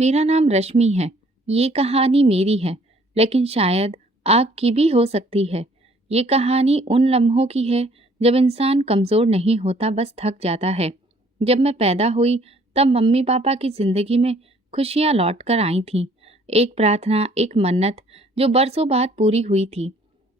मेरा नाम रश्मि है। ये कहानी मेरी है, लेकिन शायद आपकी भी हो सकती है। ये कहानी उन लम्हों की है जब इंसान कमज़ोर नहीं होता, बस थक जाता है। जब मैं पैदा हुई तब मम्मी पापा की ज़िंदगी में खुशियाँ लौट कर आई थीं। एक प्रार्थना, एक मन्नत जो बरसों बाद पूरी हुई थी।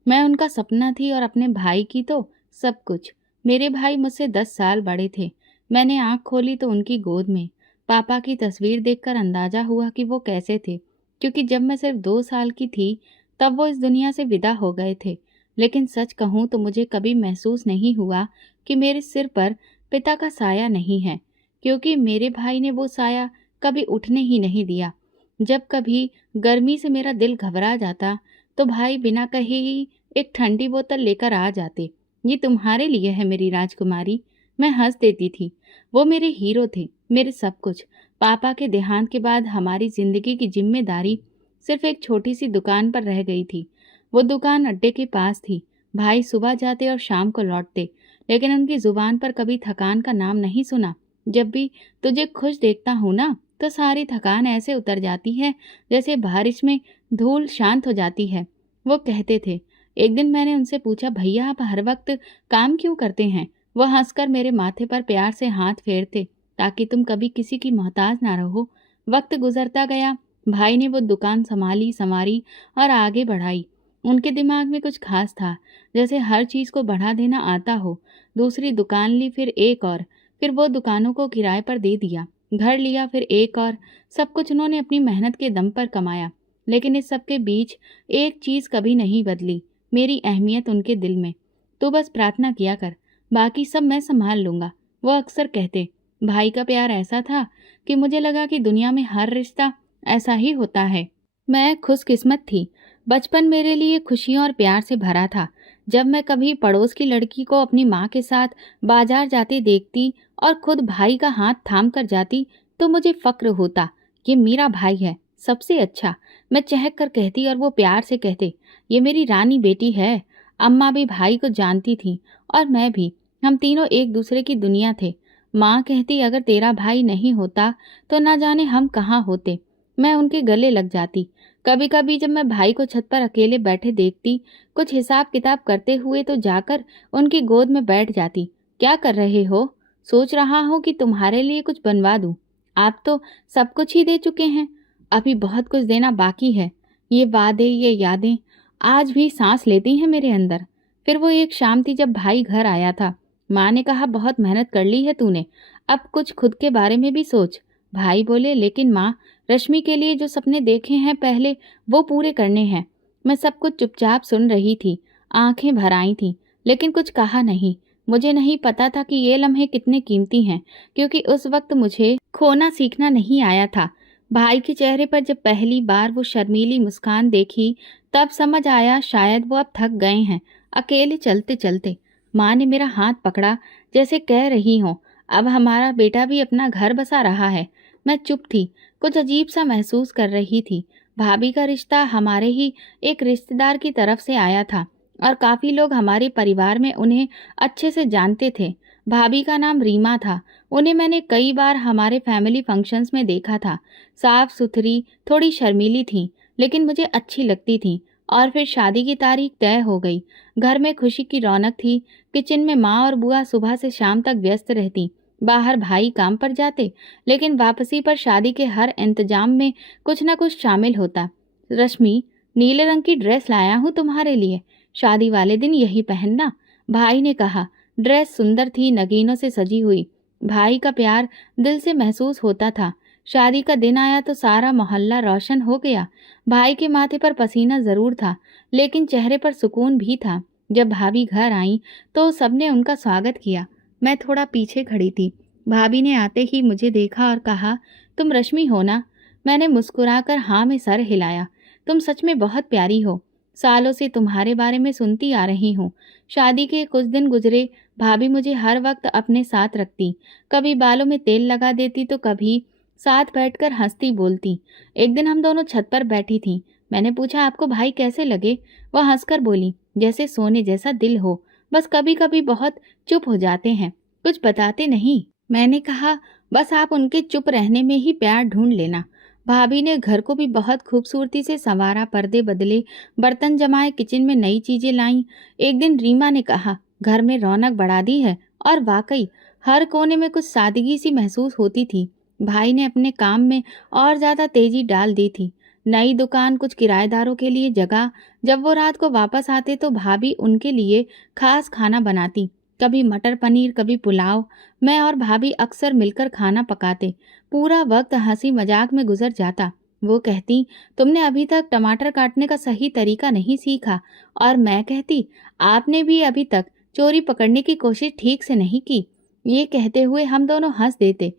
मैं उनका सपना थी और अपने भाई की तो सब कुछ। मेरे भाई मुझसे 10 साल बड़े थे। मैंने आँख खोली तो उनकी गोद में। पापा की तस्वीर देखकर अंदाजा हुआ कि वो कैसे थे, क्योंकि जब मैं सिर्फ 2 साल की थी तब वो इस दुनिया से विदा हो गए थे। लेकिन सच कहूँ तो मुझे कभी महसूस नहीं हुआ कि मेरे सिर पर पिता का साया नहीं है, क्योंकि मेरे भाई ने वो साया कभी उठने ही नहीं दिया। जब कभी गर्मी से मेरा दिल घबरा जाता तो भाई बिना कहे ही एक ठंडी बोतल लेकर आ जाते। ये तुम्हारे लिए है मेरी राजकुमारी। मैं हंस देती थी। वो मेरे हीरो थे, मेरे सब कुछ। पापा के देहांत के बाद हमारी जिंदगी की जिम्मेदारी सिर्फ एक छोटी सी दुकान पर रह गई थी। वो दुकान अड्डे के पास थी। भाई सुबह जाते और शाम को लौटते, लेकिन उनकी जुबान पर कभी थकान का नाम नहीं सुना। जब भी तुझे खुश देखता हूँ ना, तो सारी थकान ऐसे उतर जाती है जैसे बारिश में धूल शांत हो जाती है। वो कहते थे। एक दिन मैंने उनसे पूछा, भैया आप हर वक्त काम क्यों करते हैं? वो हंसकर मेरे माथे पर प्यार से हाथ फेरते, ताकि तुम कभी किसी की मोहताज ना रहो। वक्त गुजरता गया। भाई ने वो दुकान संभाली संवारी और आगे बढ़ाई। उनके दिमाग में कुछ खास था, जैसे हर चीज को बढ़ा देना आता हो। दूसरी दुकान ली, फिर एक और, फिर वो दुकानों को किराए पर दे दिया। घर लिया, फिर एक और। सब कुछ उन्होंने अपनी मेहनत के दम पर कमाया। लेकिन इस सब के बीच एक चीज कभी नहीं बदली, मेरी अहमियत उनके दिल में। तो बस प्रार्थना किया कर, बाकी सब मैं संभाल लूंगा। वो अक्सर कहते। भाई का प्यार ऐसा था कि मुझे लगा कि दुनिया में हर रिश्ता ऐसा ही होता है। मैं खुशकिस्मत थी। बचपन मेरे लिए खुशियों और प्यार से भरा था। जब मैं कभी पड़ोस की लड़की को अपनी माँ के साथ बाजार जाते देखती और खुद भाई का हाथ थाम कर जाती, तो मुझे फक्र होता। ये मेरा भाई है, सबसे अच्छा। मैं चहक कर कहती और वो प्यार से कहते, ये मेरी रानी बेटी है। अम्मा भी भाई को जानती थी और मैं भी। हम तीनों एक दूसरे की दुनिया थे। माँ कहती, अगर तेरा भाई नहीं होता तो ना जाने हम कहाँ होते। मैं उनके गले लग जाती। कभी कभी जब मैं भाई को छत पर अकेले बैठे देखती, कुछ हिसाब किताब करते हुए, तो जाकर उनकी गोद में बैठ जाती। क्या कर रहे हो? सोच रहा हूँ कि तुम्हारे लिए कुछ बनवा दूं। आप तो सब कुछ ही दे चुके हैं, अभी बहुत कुछ देना बाकी है। ये वादे, ये यादें आज भी सांस लेती हैं मेरे अंदर। फिर वो एक शाम थी जब भाई घर आया था। माँ ने कहा, बहुत मेहनत कर ली है तूने, अब कुछ खुद के बारे में भी सोच। भाई बोले, लेकिन माँ, रश्मि के लिए जो सपने देखे हैं पहले, वो पूरे करने हैं। मैं सब कुछ चुपचाप सुन रही थी, आंखें भर आई थीं, लेकिन कुछ कहा नहीं। मुझे नहीं पता था कि ये लम्हे कितने कीमती हैं, क्योंकि उस वक्त मुझे खोना सीखना नहीं आया था। भाई के चेहरे पर जब पहली बार वो शर्मीली मुस्कान देखी, तब समझ आया शायद वो अब थक गए हैं अकेले चलते चलते। माँ ने मेरा हाथ पकड़ा, जैसे कह रही हो, अब हमारा बेटा भी अपना घर बसा रहा है। मैं चुप थी, कुछ अजीब सा महसूस कर रही थी। भाभी का रिश्ता हमारे ही एक रिश्तेदार की तरफ से आया था और काफी लोग हमारे परिवार में उन्हें अच्छे से जानते थे। भाभी का नाम रीमा था। उन्हें मैंने कई बार हमारे फैमिली फंक्शंस में देखा था। साफ सुथरी, थोड़ी शर्मीली थी, लेकिन मुझे अच्छी लगती थी। और फिर शादी की तारीख तय हो गई। घर में खुशी की रौनक थी। किचन में माँ और बुआ सुबह से शाम तक व्यस्त रहती। बाहर भाई काम पर जाते, लेकिन वापसी पर शादी के हर इंतजाम में कुछ न कुछ शामिल होता। रश्मि, नीले रंग की ड्रेस लाया हूँ तुम्हारे लिए, शादी वाले दिन यही पहनना, भाई ने कहा। ड्रेस सुंदर थी, नगीनों से सजी हुई। भाई का प्यार दिल से महसूस होता था। शादी का दिन आया तो सारा मोहल्ला रोशन हो गया। भाई के माथे पर पसीना जरूर था, लेकिन चेहरे पर सुकून भी था। जब भाभी घर आई तो सबने उनका स्वागत किया। मैं थोड़ा पीछे खड़ी थी। भाभी ने आते ही मुझे देखा और कहा, तुम रश्मि हो ना? मैंने मुस्कुराकर हाँ में सर हिलाया। तुम सच में बहुत प्यारी हो। सालों से तुम्हारे बारे में सुनती आ रही हूँ। शादी के कुछ दिन गुजरे, भाभी मुझे हर वक्त अपने साथ रखती। कभी बालों में तेल लगा देती तो कभी साथ बैठकर हंसती बोलती। एक दिन हम दोनों छत पर बैठी थीं। मैंने पूछा, आपको भाई कैसे लगे? वह हंसकर बोली, जैसे सोने जैसा दिल हो, बस कभी कभी बहुत चुप हो जाते हैं, कुछ बताते नहीं। मैंने कहा, बस आप उनके चुप रहने में ही प्यार ढूंढ लेना। भाभी ने घर को भी बहुत खूबसूरती से संवारा, पर्दे बदले, बर्तन जमाए, किचन में नई चीजें लाईं। एक दिन रीमा ने कहा, घर में रौनक बढ़ा दी है। और वाकई हर कोने में कुछ सादगी सी महसूस होती थी। भाई ने अपने काम में और ज्यादा तेजी डाल दी थी। नई दुकान, कुछ किराएदारों के लिए जगह। जब वो रात को वापस आते तो भाभी उनके लिए खास खाना बनाती, कभी मटर पनीर, कभी पुलाव। मैं और भाभी अक्सर मिलकर खाना पकाते। पूरा वक्त हंसी मजाक में गुजर जाता। वो कहती, तुमने अभी तक टमाटर काटने का सही तरीका नहीं सीखा। और मैं कहती, आपने भी अभी तक चोरी पकड़ने की कोशिश ठीक से नहीं की। ये कहते हुए हम दोनों हंस देते।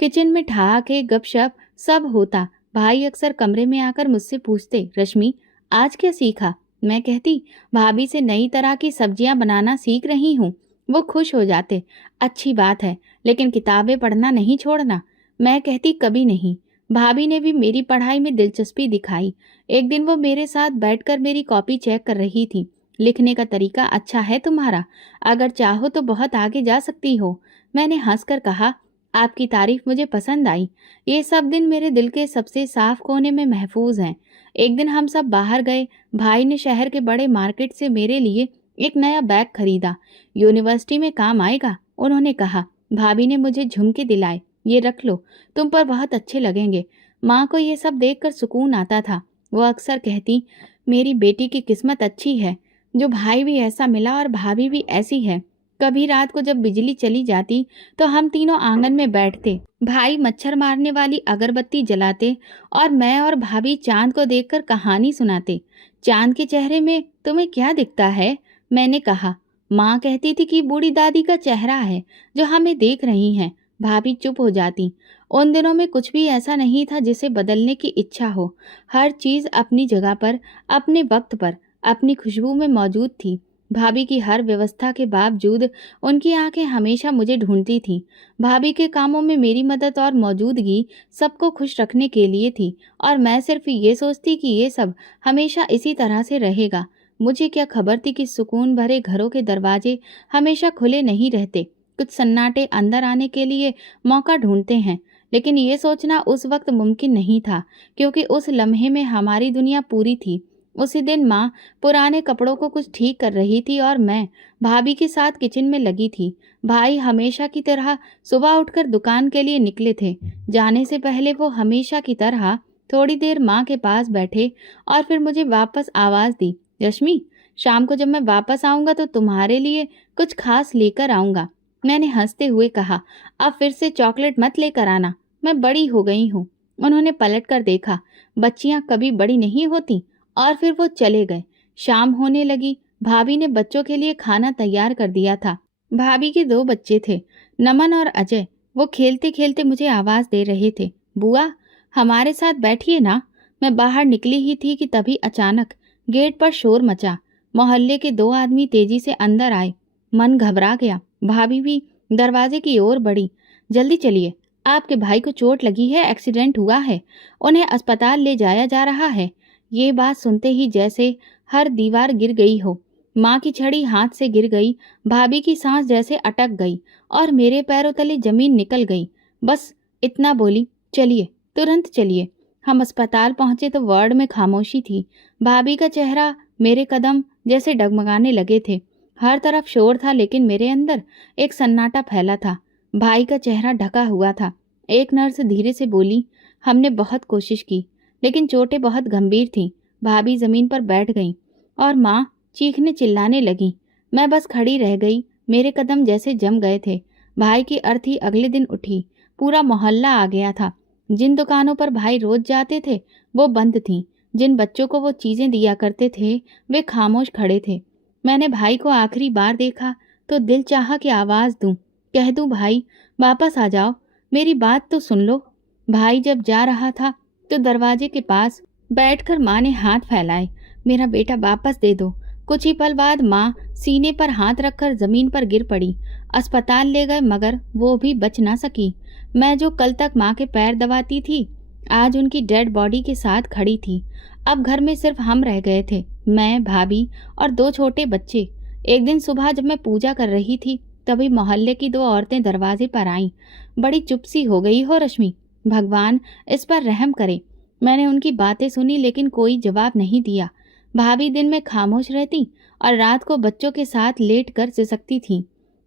किचन में ठहाके, गपशप सब होता। भाई अक्सर कमरे में आकर मुझसे पूछते, रश्मि आज क्या सीखा? मैं कहती, भाभी से नई तरह की सब्जियां बनाना सीख रही हूँ। वो खुश हो जाते, अच्छी बात है, लेकिन किताबें पढ़ना नहीं छोड़ना। मैं कहती, कभी नहीं। भाभी ने भी मेरी पढ़ाई में दिलचस्पी दिखाई। एक दिन वो मेरे साथ बैठकर मेरी कॉपी चेक कर रही थी। लिखने का तरीका अच्छा है तुम्हारा, अगर चाहो तो बहुत आगे जा सकती हो। मैंने हंसकर कहा, आपकी तारीफ मुझे पसंद आई। ये सब दिन मेरे दिल के सबसे साफ कोने में महफूज हैं। एक दिन हम सब बाहर गए। भाई ने शहर के बड़े मार्केट से मेरे लिए एक नया बैग खरीदा। यूनिवर्सिटी में काम आएगा, उन्होंने कहा। भाभी ने मुझे झुमके दिलाए, ये रख लो, तुम पर बहुत अच्छे लगेंगे। माँ को ये सब देखकर सुकून आता था। वो अक्सर कहती, मेरी बेटी की किस्मत अच्छी है, जो भाई भी ऐसा मिला और भाभी भी ऐसी है। कभी रात को जब बिजली चली जाती तो हम तीनों आंगन में बैठते। भाई मच्छर मारने वाली अगरबत्ती जलाते और मैं और भाभी चांद को देखकर कहानी सुनाते। चांद के चेहरे में तुम्हें क्या दिखता है? मैंने कहा। माँ कहती थी कि बूढ़ी दादी का चेहरा है जो हमें देख रही हैं। भाभी चुप हो जाती। उन दिनों में कुछ भी ऐसा नहीं था जिसे बदलने की इच्छा हो। हर चीज अपनी जगह पर, अपने वक्त पर, अपनी खुशबू में मौजूद थी। भाभी की हर व्यवस्था के बावजूद उनकी आंखें हमेशा मुझे ढूंढती थीं। भाभी के कामों में मेरी मदद और मौजूदगी सबको खुश रखने के लिए थी, और मैं सिर्फ ये सोचती कि ये सब हमेशा इसी तरह से रहेगा। मुझे क्या खबर थी कि सुकून भरे घरों के दरवाजे हमेशा खुले नहीं रहते। कुछ सन्नाटे अंदर आने के लिए मौका ढूंढते हैं। लेकिन ये सोचना उस वक्त मुमकिन नहीं था, क्योंकि उस लम्हे में हमारी दुनिया पूरी थी। उसी दिन माँ पुराने कपड़ों को कुछ ठीक कर रही थी और मैं भाभी के साथ किचन में लगी थी। भाई हमेशा की तरह सुबह उठकर दुकान के लिए निकले थे। जाने से पहले वो हमेशा की तरह थोड़ी देर माँ के पास बैठे और फिर मुझे वापस आवाज़ दी, रश्मि शाम को जब मैं वापस आऊँगा तो तुम्हारे लिए कुछ खास लेकर आऊँगा। मैंने हंसते हुए कहा, अब फिर से चॉकलेट मत लेकर आना, मैं बड़ी हो गई हूँ। उन्होंने पलट कर देखा। बच्चियाँ कभी बड़ी नहीं होती। और फिर वो चले गए। शाम होने लगी। भाभी ने बच्चों के लिए खाना तैयार कर दिया था। भाभी के 2 बच्चे थे, नमन और अजय। वो खेलते खेलते मुझे आवाज दे रहे थे, बुआ हमारे साथ बैठिए ना। मैं बाहर निकली ही थी कि तभी अचानक गेट पर शोर मचा। मोहल्ले के 2 आदमी तेजी से अंदर आए। मन घबरा गया। भाभी भी दरवाजे की ओर बढ़ी। जल्दी चलिए, आपके भाई को चोट लगी है, एक्सीडेंट हुआ है, उन्हें अस्पताल ले जाया जा रहा है। ये बात सुनते ही जैसे हर दीवार गिर गई हो। माँ की छड़ी हाथ से गिर गई। भाभी की सांस जैसे अटक गई और मेरे पैरों तले जमीन निकल गई। बस इतना बोली, चलिए, तुरंत चलिए। हम अस्पताल पहुंचे तो वार्ड में खामोशी थी। भाभी का चेहरा, मेरे कदम जैसे डगमगाने लगे थे। हर तरफ शोर था, लेकिन मेरे अंदर एक सन्नाटा फैला था। भाई का चेहरा ढका हुआ था। एक नर्स धीरे से बोली, हमने बहुत कोशिश की, लेकिन चोटें बहुत गंभीर थीं। भाभी जमीन पर बैठ गईं और माँ चीखने चिल्लाने लगी। मैं बस खड़ी रह गई। मेरे कदम जैसे जम गए थे। भाई की अर्थी अगले दिन उठी। पूरा मोहल्ला आ गया था। जिन दुकानों पर भाई रोज जाते थे वो बंद थीं। जिन बच्चों को वो चीजें दिया करते थे वे खामोश खड़े थे। मैंने भाई को आखिरी बार देखा तो दिल चाहा कि आवाज दूं, कह दूं, भाई वापस आ जाओ, मेरी बात तो सुन लो। भाई जब जा रहा था तो दरवाजे के पास बैठकर माँ ने हाथ फैलाए, मेरा बेटा वापस दे दो। कुछ ही पल बाद माँ सीने पर हाथ रखकर जमीन पर गिर पड़ी। अस्पताल ले गए मगर वो भी बच ना सकी। मैं जो कल तक माँ के पैर दबाती थी आज उनकी डेड बॉडी के साथ खड़ी थी। अब घर में सिर्फ हम रह गए थे, मैं, भाभी और 2 छोटे बच्चे। एक दिन सुबह जब मैं पूजा कर रही थी तभी मोहल्ले की 2 औरतें दरवाजे पर आईं। बड़ी चुप सी हो गई हो रश्मि, भगवान इस पर रहम करे। मैंने उनकी बातें सुनी लेकिन कोई जवाब नहीं दिया। भाभी दिन में खामोश रहती और रात को बच्चों के साथ लेट कर सिसकती थीं।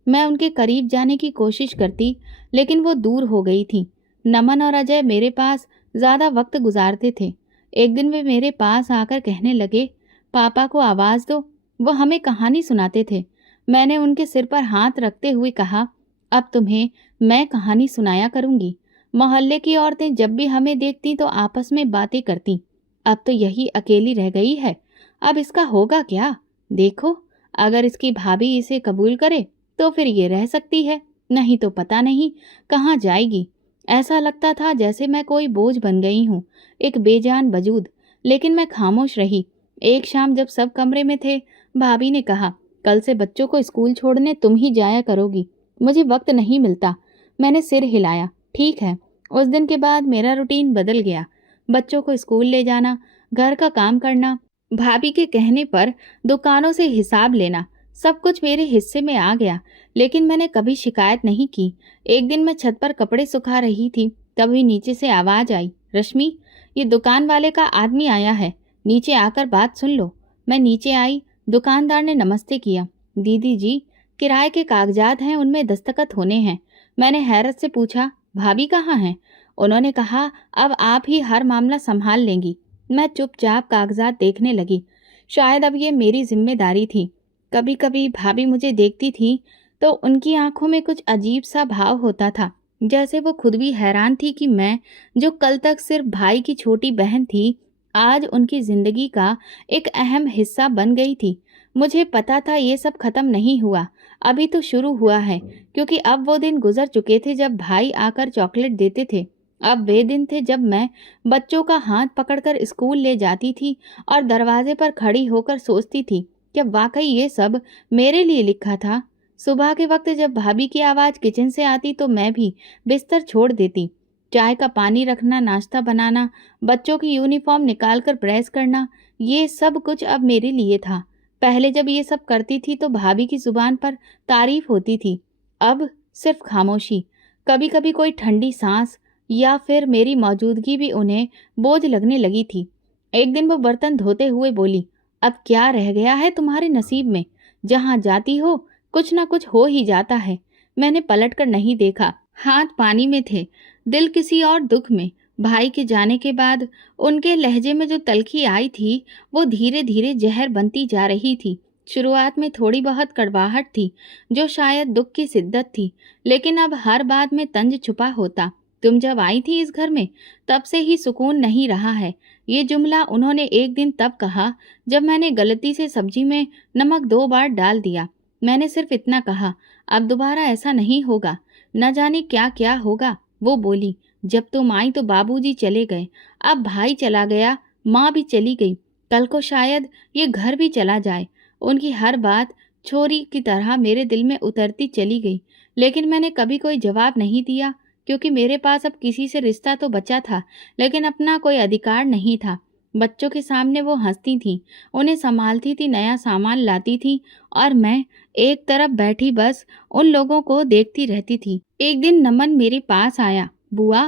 मैं उनके करीब जाने की कोशिश करती लेकिन वो दूर हो गई थीं। नमन और अजय मेरे पास ज़्यादा वक्त गुजारते थे। एक दिन वे मेरे पास आकर कहने लगे, पापा को आवाज़ दो, वो हमें कहानी सुनाते थे। मैंने उनके सिर पर हाथ रखते हुए कहा, अब तुम्हें मैं कहानी सुनाया करूंगी। मोहल्ले की औरतें जब भी हमें देखती तो आपस में बातें करती। अब तो यही अकेली रह गई है। अब इसका होगा क्या? देखो, अगर इसकी भाभी इसे कबूल करे तो फिर ये रह सकती है, नहीं तो पता नहीं कहाँ जाएगी। ऐसा लगता था जैसे मैं कोई बोझ बन गई हूँ, एक बेजान वजूद। लेकिन मैं खामोश रही। एक शाम जब सब कमरे में थे, भाभी ने कहा, कल से बच्चों को स्कूल छोड़ने तुम ही जाया करोगी, मुझे वक्त नहीं मिलता। मैंने सिर हिलाया। ठीक है। उस दिन के बाद मेरा रूटीन बदल गया। बच्चों को स्कूल ले जाना, घर का काम करना, भाभी के कहने पर दुकानों से हिसाब लेना, सब कुछ मेरे हिस्से में आ गया। लेकिन मैंने कभी शिकायत नहीं की। एक दिन मैं छत पर कपड़े सुखा रही थी, तभी नीचे से आवाज आई, रश्मि, ये दुकान वाले का आदमी आया है, नीचे आकर बात सुन लो। मैं नीचे आई। दुकानदार ने नमस्ते किया। दीदी जी, किराए के कागजात हैं, उनमें दस्तखत होने हैं। मैंने हैरत से पूछा, भाभी कहाँ हैं? उन्होंने कहा, अब आप ही हर मामला संभाल लेंगी। मैं चुपचाप कागजात देखने लगी। शायद अब ये मेरी जिम्मेदारी थी। कभी कभी भाभी मुझे देखती थी तो उनकी आंखों में कुछ अजीब सा भाव होता था, जैसे वो खुद भी हैरान थी कि मैं, जो कल तक सिर्फ भाई की छोटी बहन थी, आज उनकी जिंदगी का एक अहम हिस्सा बन गई थी। मुझे पता था ये सब खत्म नहीं हुआ, अभी तो शुरू हुआ है, क्योंकि अब वो दिन गुजर चुके थे जब भाई आकर चॉकलेट देते थे। अब वे दिन थे जब मैं बच्चों का हाथ पकड़कर स्कूल ले जाती थी और दरवाजे पर खड़ी होकर सोचती थी, क्या वाकई ये सब मेरे लिए लिखा था? सुबह के वक्त जब भाभी की आवाज़ किचन से आती तो मैं भी बिस्तर छोड़ देती। चाय का पानी रखना, नाश्ता बनाना, बच्चों की यूनिफॉर्म निकालकर प्रेस करना, ये सब कुछ अब मेरे लिए था। पहले जब ये सब करती थी तो भाभी की जुबान पर तारीफ होती थी, अब सिर्फ खामोशी। कभी कभी कोई ठंडी सांस या फिर मेरी मौजूदगी भी उन्हें बोझ लगने लगी थी। एक दिन वो बर्तन धोते हुए बोली, अब क्या रह गया है तुम्हारे नसीब में? जहाँ जाती हो कुछ ना कुछ हो ही जाता है। मैंने पलट कर नहीं देखा। हाथ पानी में थे, दिल किसी और दुख में। भाई के जाने के बाद उनके लहजे में जो तलखी आई थी, वो धीरे धीरे जहर बनती जा रही थी। शुरुआत में थोड़ी बहुत कड़वाहट थी, जो शायद दुख की शिद्दत थी, लेकिन अब हर बात में तंज छुपा होता। तुम जब आई थी इस घर में, तब से ही सुकून नहीं रहा है। ये जुमला उन्होंने एक दिन तब कहा जब मैंने गलती से सब्जी में नमक 2 बार डाल दिया। मैंने सिर्फ इतना कहा, अब दोबारा ऐसा नहीं होगा। न जाने क्या क्या होगा। वो बोली, जब तुम आई तो बाबूजी चले गए, अब भाई चला गया, माँ भी चली गई, कल को शायद ये घर भी चला जाए। उनकी हर बात छोरी की तरह मेरे दिल में उतरती चली गई, लेकिन मैंने कभी कोई जवाब नहीं दिया, क्योंकि मेरे पास अब किसी से रिश्ता तो बचा था, लेकिन अपना कोई अधिकार नहीं था। बच्चों के सामने वो हंसती थीं, उन्हें संभालती थी, नया सामान लाती थी, और मैं एक तरफ बैठी बस उन लोगों को देखती रहती थी। एक दिन नमन मेरे पास आया, बुआ,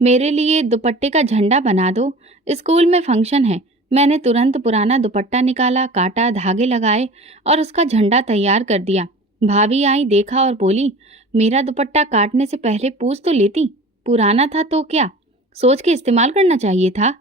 मेरे लिए दुपट्टे का झंडा बना दो, स्कूल में फंक्शन है। मैंने तुरंत पुराना दुपट्टा निकाला, काटा, धागे लगाए और उसका झंडा तैयार कर दिया। भाभी आई, देखा और बोली, मेरा दुपट्टा काटने से पहले पूछ तो लेती, पुराना था तो क्या, सोच के इस्तेमाल करना चाहिए था।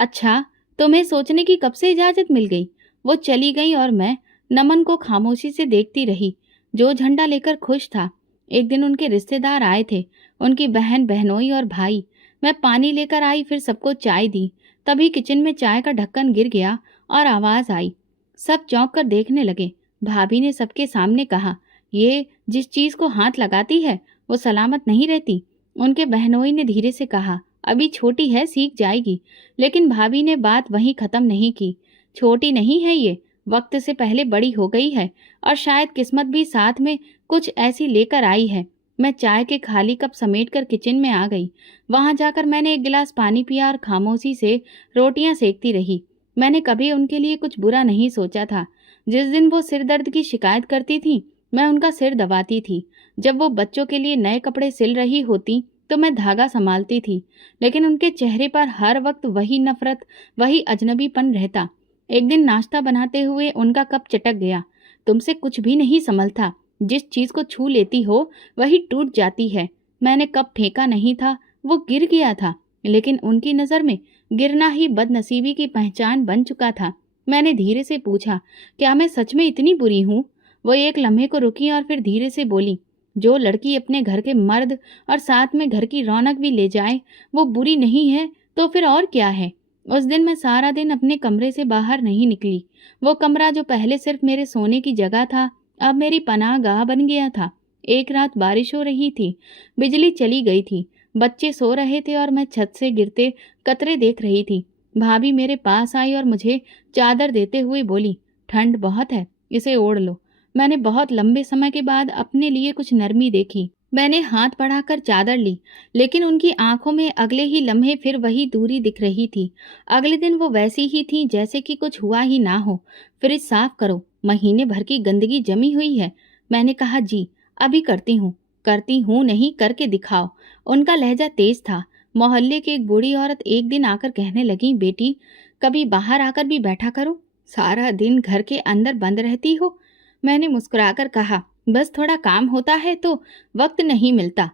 अच्छा, तुम्हें सोचने की कब से इजाजत मिल गई? वो चली गई और मैं नमन को खामोशी से देखती रही, जो झंडा लेकर खुश था। एक दिन उनके रिश्तेदार आए थे, उनकी बहन, बहनोई और भाई। मैं पानी लेकर आई, फिर सबको चाय दी। तभी किचन में चाय का ढक्कन गिर गया और आवाज आई। सब चौंक कर देखने लगे। भाभी ने सबके सामने कहा, ये जिस चीज को हाथ लगाती है वो सलामत नहीं रहती। उनके बहनोई ने धीरे से कहा, अभी छोटी है, सीख जाएगी। लेकिन भाभी ने बात वहीं खत्म नहीं की। छोटी नहीं है ये, वक्त से पहले बड़ी हो गई है, और शायद किस्मत भी साथ में कुछ ऐसी लेकर आई है। मैं चाय के खाली कप समेटकर किचन में आ गई। वहां जाकर मैंने एक गिलास पानी पिया और खामोशी से रोटियां सेकती रही। मैंने कभी उनके लिए कुछ बुरा नहीं सोचा था। जिस दिन वो सिर दर्द की शिकायत करती थी, मैं उनका सिर दबाती थी। जब वो बच्चों के लिए नए कपड़े सिल रही होती, तो मैं धागा संभालती थी, लेकिन उनके चेहरे पर हर वक्त वही नफरत, वही अजनबीपन रहता। एक दिन नाश्ता बनाते हुए उनका कप चटक गया। तुमसे कुछ भी नहीं संभलता, जिस चीज को छू लेती हो वही टूट जाती है। मैंने कप फेंका नहीं था, वो गिर गया था, लेकिन उनकी नजर में गिरना ही बदनसीबी की पहचान बन चुका था। मैंने धीरे से पूछा, क्या मैं सच में इतनी बुरी हूँ? वो एक लम्हे को रुकी और फिर धीरे से बोली, जो लड़की अपने घर के मर्द और साथ में घर की रौनक भी ले जाए वो बुरी नहीं है, तो फिर और क्या है? उस दिन मैं सारा दिन अपने कमरे से बाहर नहीं निकली। वो कमरा जो पहले सिर्फ मेरे सोने की जगह था, अब मेरी पनाहगाह बन गया था। एक रात बारिश हो रही थी, बिजली चली गई थी, बच्चे सो रहे थे और मैं छत से गिरते कतरे देख रही थी। भाभी मेरे पास आई और मुझे चादर देते हुए बोली, ठंड बहुत है, इसे ओढ़ लो। मैंने बहुत लंबे समय के बाद अपने लिए कुछ नरमी देखी। मैंने हाथ बढ़ाकर चादर ली, लेकिन उनकी आंखों में अगले ही लम्हे फिर वही दूरी दिख रही थी। अगले दिन वो वैसी ही थी जैसे कि कुछ हुआ ही ना हो। फ्रिज साफ करो, महीने भर की गंदगी जमी हुई है। मैंने कहा, जी अभी करती हूँ नहीं, करके दिखाओ। उनका लहजा तेज था। मोहल्ले की एक बूढ़ी औरत एक दिन आकर कहने लगी, बेटी कभी बाहर आकर भी बैठा करो, सारा दिन घर के अंदर बंद रहती हो। मैंने मुस्कुराकर कहा, बस थोड़ा काम होता है तो वक्त नहीं मिलता।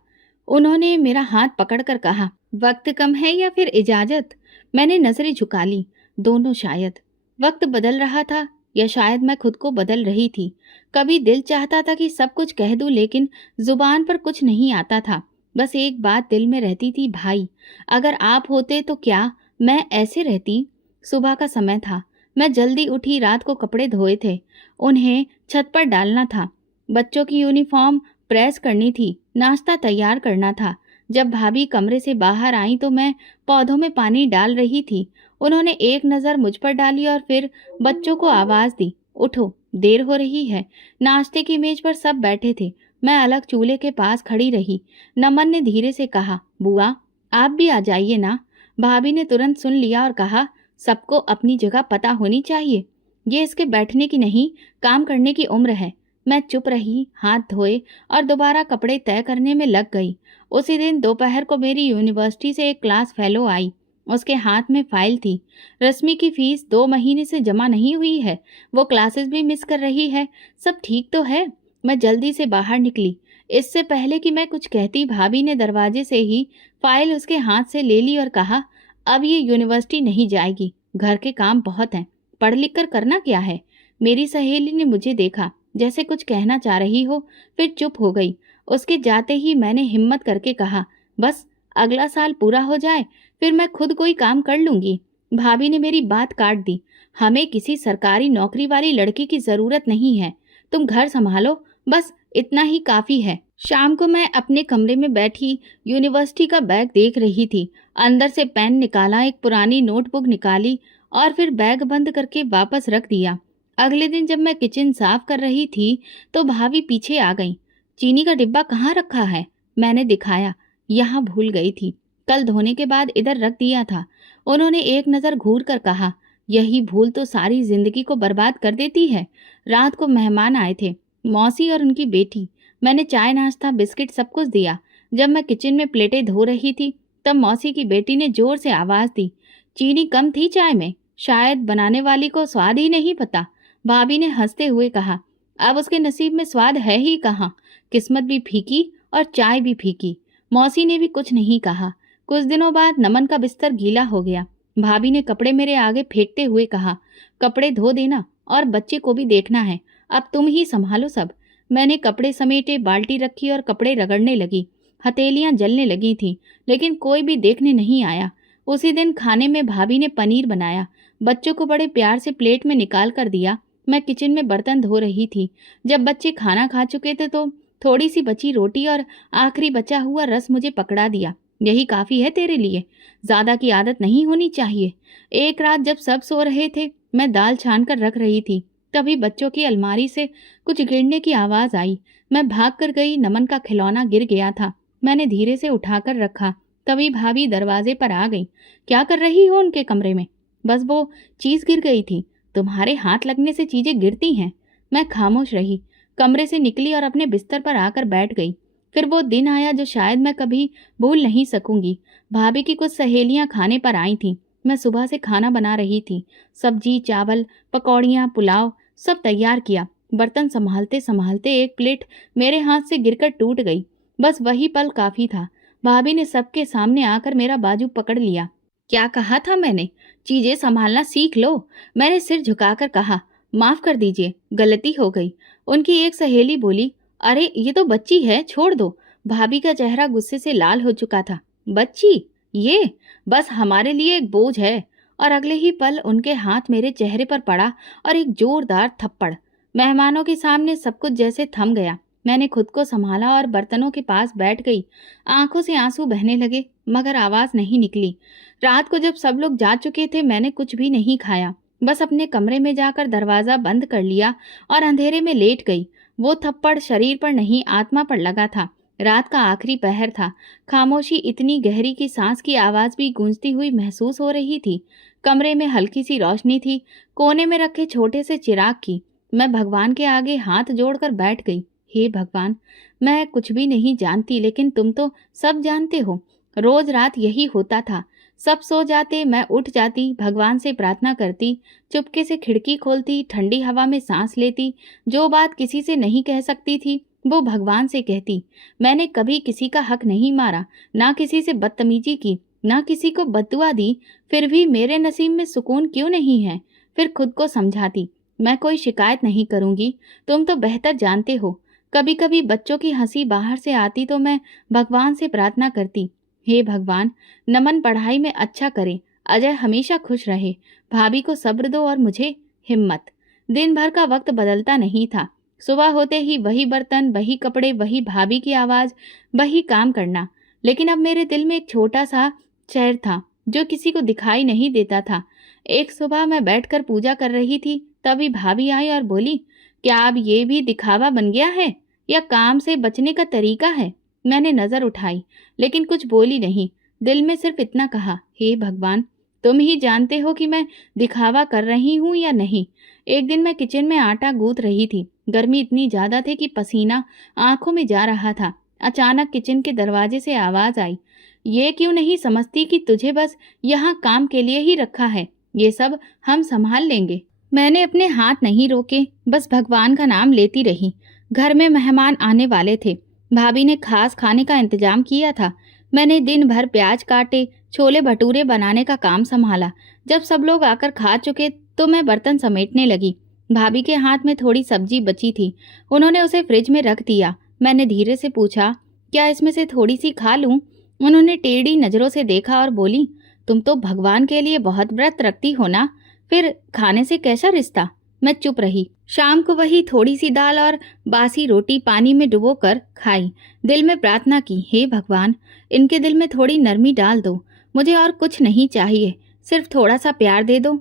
उन्होंने मेरा हाथ पकड़कर कहा, वक्त कम है या फिर इजाजत? मैंने नजरें झुका ली। दोनों शायद। वक्त बदल रहा था या शायद मैं खुद को बदल रही थी। कभी दिल चाहता था कि सब कुछ कह दूं, लेकिन जुबान पर कुछ नहीं आता था। बस एक बात दिल में रहती थी, भाई अगर आप होते तो क्या मैं ऐसे रहती? सुबह का समय था। मैं जल्दी उठी, रात को कपड़े धोए थे, उन्हें छत पर डालना था। बच्चों की यूनिफॉर्म प्रेस करनी थी, नाश्ता तैयार करना था। जब भाभी कमरे से बाहर आई तो मैं पौधों में पानी डाल रही थी। उन्होंने एक नज़र मुझ पर डाली और फिर बच्चों को आवाज़ दी, उठो देर हो रही है। नाश्ते की मेज पर सब बैठे थे, मैं अलग चूल्हे के पास खड़ी रही। नमन ने धीरे से कहा, बुआ आप भी आ जाइए ना। भाभी ने तुरंत सुन लिया और कहा, सबको अपनी जगह पता होनी चाहिए, ये इसके बैठने की नहीं काम करने की उम्र है। मैं चुप रही, हाथ धोए और दोबारा कपड़े तय करने में लग गई। उसी दिन दोपहर को मेरी यूनिवर्सिटी से एक क्लास फेलो आई। उसके हाथ में फाइल थी। रश्मि की फीस 2 महीने से जमा नहीं हुई है, वो क्लासेस भी मिस कर रही है। सब ठीक तो है? मैं जल्दी से बाहर निकली। इससे पहले कि मैं कुछ कहती, भाभी ने दरवाजे से ही फाइल उसके हाथ से ले ली और कहा, अब ये यूनिवर्सिटी नहीं जाएगी, घर के काम बहुत हैं, पढ़ लिख कर करना क्या है? मेरी सहेली ने मुझे देखा, जैसे कुछ कहना चाह रही हो, फिर चुप हो गई। उसके जाते ही मैंने हिम्मत करके कहा, बस अगला साल पूरा हो जाए, फिर मैं खुद कोई काम कर लूंगी। भाभी ने मेरी बात काट दी, हमें किसी सरकारी नौकरी वाली लड़की की जरूरत नहीं है, तुम घर संभालो, बस इतना ही काफी है। शाम को मैं अपने कमरे में बैठी यूनिवर्सिटी का बैग देख रही थी। अंदर से पेन निकाला, एक पुरानी नोटबुक निकाली और फिर बैग बंद करके वापस रख दिया। अगले दिन जब मैं किचन साफ कर रही थी तो भाभी पीछे आ गई। चीनी का डिब्बा कहाँ रखा है? मैंने दिखाया, यहाँ भूल गई थी, कल धोने के बाद इधर रख दिया था। उन्होंने एक नज़र घूर कर कहा, यही भूल तो सारी जिंदगी को बर्बाद कर देती है। रात को मेहमान आए थे, मौसी और उनकी बेटी। मैंने चाय नाश्ता बिस्किट सब कुछ दिया। जब मैं किचन में प्लेटें धो रही थी तब मौसी की बेटी ने जोर से आवाज़ दी, चीनी कम थी चाय में, शायद बनाने वाली को स्वाद ही नहीं पता। भाभी ने हंसते हुए कहा, अब उसके नसीब में स्वाद है ही कहाँ, किस्मत भी फीकी और चाय भी फीकी। मौसी ने भी कुछ नहीं कहा। कुछ दिनों बाद नमन का बिस्तर गीला हो गया। भाभी ने कपड़े मेरे आगे फेंकते हुए कहा, कपड़े धो देना और बच्चे को भी देखना है, अब तुम ही संभालो सब। मैंने कपड़े समेटे, बाल्टी रखी और कपड़े रगड़ने लगी। हथेलियां जलने लगी थीं, लेकिन कोई भी देखने नहीं आया। उसी दिन खाने में भाभी ने पनीर बनाया, बच्चों को बड़े प्यार से प्लेट में निकाल कर दिया। मैं किचन में बर्तन धो रही थी। जब बच्चे खाना खा चुके थे तो थोड़ी सी बची रोटी और आखिरी बचा हुआ रस मुझे पकड़ा दिया। यही काफी है तेरे लिए, ज्यादा की आदत नहीं होनी चाहिए। एक रात जब सब सो रहे थे, मैं दाल छान कर रख रही थी, तभी बच्चों की अलमारी से कुछ गिरने की आवाज आई। मैं भाग कर गई, नमन का खिलौना गिर गया था। मैंने धीरे से उठाकर रखा, तभी भाभी दरवाजे पर आ गई। क्या कर रही हो उनके कमरे में? बस वो चीज गिर गई थी, तुम्हारे हाथ लगने से चीजें गिरती हैं। मैं खामोश रही, कमरे से निकली और अपने बिस्तर पर आकर बैठ गई। फिर वो दिन आया जो शायद मैं कभी भूल नहीं सकूंगी। भाभी की कुछ सहेलियां खाने पर आई थीं। मैं सुबह से खाना बना रही थी। सब्जी, चावल, पकौड़ियाँ, पुलाव सब तैयार किया। बर्तन संभालते संभालते एक प्लेट मेरे हाथ से गिरकर टूट गई। बस वही पल काफी था। भाभी ने सबके सामने आकर मेरा बाजू पकड़ लिया। क्या कहा था मैंने? चीजें संभालना सीख लो। मैंने सिर झुकाकर कहा, माफ कर दीजिए, गलती हो गई। उनकी एक सहेली बोली, अरे ये तो बच्ची है, छोड़ दो। भाभी का चेहरा गुस्से से लाल हो चुका था। बच्ची? ये बस हमारे लिए एक बोझ है। और अगले ही पल उनके हाथ मेरे चेहरे पर पड़ा और एक जोरदार थप्पड़। मेहमानों के सामने सब कुछ जैसे थम गया। मैंने खुद को संभाला और बर्तनों के पास बैठ गई। आंखों से आंसू बहने लगे, मगर आवाज नहीं निकली। रात को जब सब लोग जा चुके थे, मैंने कुछ भी नहीं खाया। बस अपने कमरे में जाकर दरवाजा बंद कर लिया और अंधेरे में लेट गई। वो थप्पड़ शरीर पर नहीं, आत्मा पर लगा था। रात का आखिरी पहर था। खामोशी इतनी गहरी कि सांस की आवाज भी गूंजती हुई महसूस हो रही थी। कमरे में हल्की सी रोशनी थी, कोने में रखे छोटे से चिराग की। मैं भगवान के आगे हाथ जोड़कर बैठ गई। हे भगवान, मैं कुछ भी नहीं जानती, लेकिन तुम तो सब जानते हो। रोज रात यही होता था। सब सो जाते, मैं उठ जाती, भगवान से प्रार्थना करती, चुपके से खिड़की खोलती, ठंडी हवा में सांस लेती। जो बात किसी से नहीं कह सकती थी, वो भगवान से कहती। मैंने कभी किसी का हक नहीं मारा, ना किसी से बदतमीजी की, ना किसी को बद्दुआ दी। फिर भी मेरे नसीब में सुकून क्यों नहीं है? फिर खुद को समझाती, मैं कोई शिकायत नहीं करूंगी, तुम तो बेहतर जानते हो। कभी कभी बच्चों की हंसी बाहर से आती तो मैं भगवान से प्रार्थना करती, हे भगवान, नमन पढ़ाई में अच्छा करे, अजय हमेशा खुश रहे, भाभी को सब्र दो और मुझे हिम्मत। दिन भर का वक्त बदलता नहीं था। सुबह होते ही वही बर्तन, वही कपड़े, वही भाभी की आवाज, वही काम करना। लेकिन अब मेरे दिल में एक छोटा सा चैर था जो किसी को दिखाई नहीं देता था। एक सुबह मैं बैठकर पूजा कर रही थी, तभी भाभी आई और बोली, क्या अब ये भी दिखावा बन गया है या काम से बचने का तरीका है? मैंने नजर उठाई, लेकिन कुछ बोली नहीं। दिल में सिर्फ इतना कहा, हे भगवान, तुम ही जानते हो कि मैं दिखावा कर रही हूँ या नहीं। एक दिन मैं किचन में आटा गूंथ रही थी। गर्मी इतनी ज्यादा थी कि पसीना आंखों में जा रहा था। अचानक किचन के दरवाजे से आवाज आई, ये क्यों नहीं समझती कि तुझे बस यहाँ काम के लिए ही रखा है, ये सब हम संभाल लेंगे। मैंने अपने हाथ नहीं रोके, बस भगवान का नाम लेती रही। घर में मेहमान आने वाले थे। भाभी ने खास खाने का इंतजाम किया था। मैंने दिन भर प्याज काटे, छोले भटूरे बनाने का काम संभाला। जब सब लोग आकर खा चुके तो मैं बर्तन समेटने लगी। भाभी के हाथ में थोड़ी सब्जी बची थी, उन्होंने उसे फ्रिज में रख दिया। मैंने धीरे से पूछा, क्या इसमें से थोड़ी सी खा लूं? उन्होंने टेढ़ी नजरों से देखा और बोली, तुम तो भगवान के लिए बहुत व्रत रखती हो ना, फिर खाने से कैसा रिश्ता? मैं चुप रही। शाम को वही थोड़ी सी दाल और बासी रोटी पानी में डुबोकर खाई। दिल में प्रार्थना की, हे भगवान, इनके दिल में थोड़ी नरमी डाल दो। मुझे और कुछ नहीं चाहिए, सिर्फ थोड़ा सा प्यार दे दो।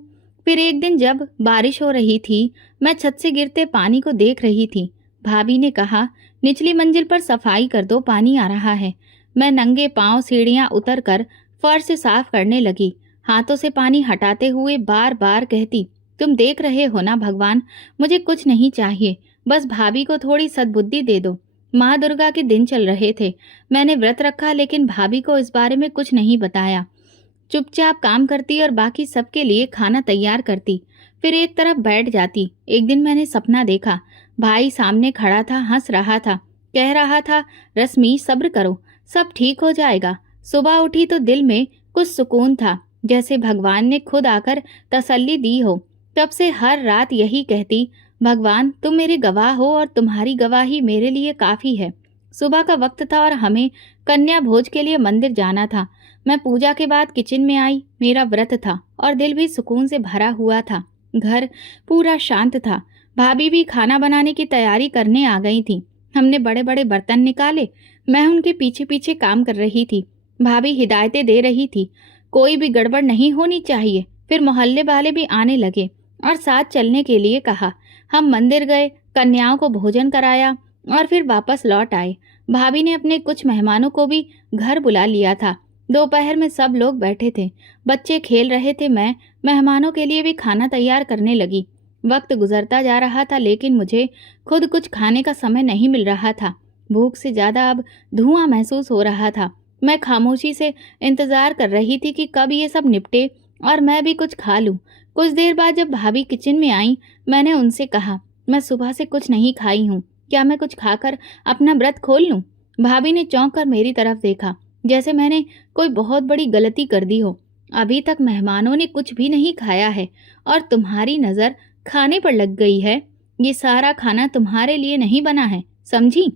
फिर एक दिन जब बारिश हो रही थी, मैं छत से गिरते पानी को देख रही थी। भाभी ने कहा, निचली मंजिल पर सफाई कर दो, पानी आ रहा है। मैं नंगे पांव सीढ़ियां उतर कर फर्श साफ करने लगी, हाथों से पानी हटाते हुए बार बार कहती, तुम देख रहे हो ना भगवान, मुझे कुछ नहीं चाहिए, बस भाभी को थोड़ी सद्बुद्धि दे दो। माँ दुर्गा के दिन चल रहे थे। मैंने व्रत रखा, लेकिन भाभी को इस बारे में कुछ नहीं बताया। चुपचाप काम करती और बाकी सबके लिए खाना तैयार करती, फिर एक तरफ बैठ जाती। एक दिन मैंने सपना देखा। भाई सामने खड़ा था, हंस रहा था, कह रहा था, रश्मि सब्र करो, सब ठीक हो जाएगा। सुबह उठी तो दिल में कुछ सुकून था, जैसे भगवान ने खुद आकर तसल्ली दी हो। तब से हर रात यही कहती, भगवान तुम मेरे गवाह हो और तुम्हारी गवाही मेरे लिए काफी है। सुबह का वक्त था और हमें कन्या भोज के लिए मंदिर जाना था। मैं पूजा के बाद किचन में आई। मेरा व्रत था और दिल भी सुकून से भरा हुआ था। घर पूरा शांत था। भाभी भी खाना बनाने की तैयारी करने आ गई थी। हमने बड़े बड़े बर्तन निकाले। मैं उनके पीछे पीछे काम कर रही थी। भाभी हिदायतें दे रही थी, कोई भी गड़बड़ नहीं होनी चाहिए। फिर मोहल्ले वाले भी आने लगे और साथ चलने के लिए कहा। हम मंदिर गए, कन्याओं को भोजन कराया और फिर वापस लौट आए। भाभी ने अपने कुछ मेहमानों को भी घर बुला लिया था। दोपहर में सब लोग बैठे थे, बच्चे खेल रहे थे। मैं मेहमानों के लिए भी खाना तैयार करने लगी। वक्त गुजरता जा रहा था, लेकिन मुझे खुद कुछ खाने का समय नहीं मिल रहा था। भूख से ज़्यादा अब धुआं महसूस हो रहा था। मैं खामोशी से इंतज़ार कर रही थी कि कब ये सब निपटे और मैं भी कुछ खा लूँ। कुछ देर बाद जब भाभी किचन में आईं, मैंने उनसे कहा, मैं सुबह से कुछ नहीं खाई हूँ, क्या मैं कुछ खाकर अपना व्रत खोल लूँ? भाभी ने चौंक कर मेरी तरफ देखा, जैसे मैंने कोई बहुत बड़ी गलती कर दी हो। अभी तक मेहमानों ने कुछ भी नहीं खाया है और तुम्हारी नज़र खाने पर लग गई है। ये सारा खाना तुम्हारे लिए नहीं बना है, समझी?